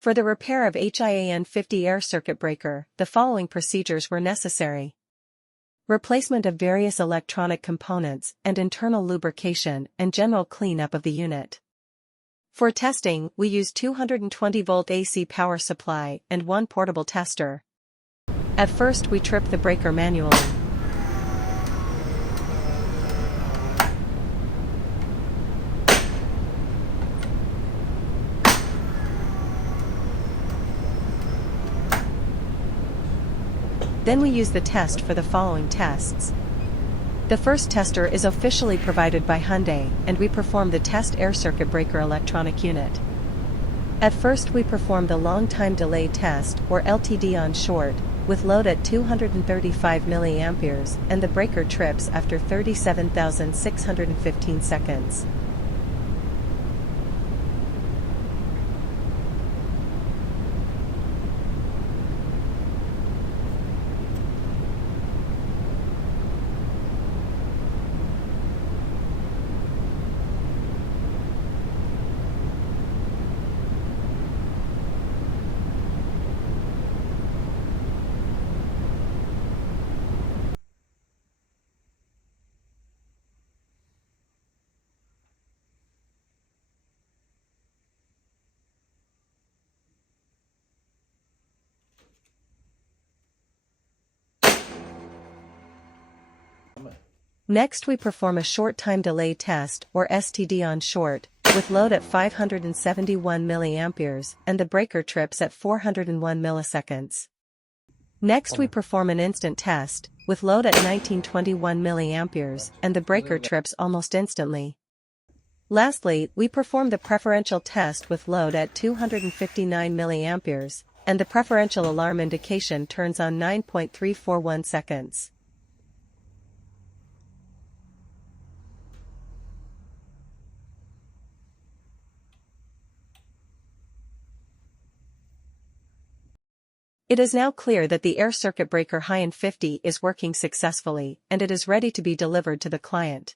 For the repair of HiAN50 air circuit breaker, the following procedures were necessary. Replacement of various electronic components and internal lubrication and general cleanup of the unit. For testing, we used 220-volt AC power supply and one portable tester. At first we tripped the breaker manually. Then we use the test for the following tests. The first tester is officially provided by Hyundai, and we perform the test air circuit breaker electronic unit. At first we perform the long time delay test, or LTD on short, with load at 235 mA and the breaker trips after 37,615 seconds. Next we perform a short time delay test, or STD on short, with load at 571 mA and the breaker trips at 401 milliseconds. Next we perform an instant test, with load at 1921 mA and the breaker trips almost instantly. Lastly, we perform the preferential test with load at 259 mA and the preferential alarm indication turns on 9.341 seconds. It is now clear that the air circuit breaker HiAN50 is working successfully and it is ready to be delivered to the client.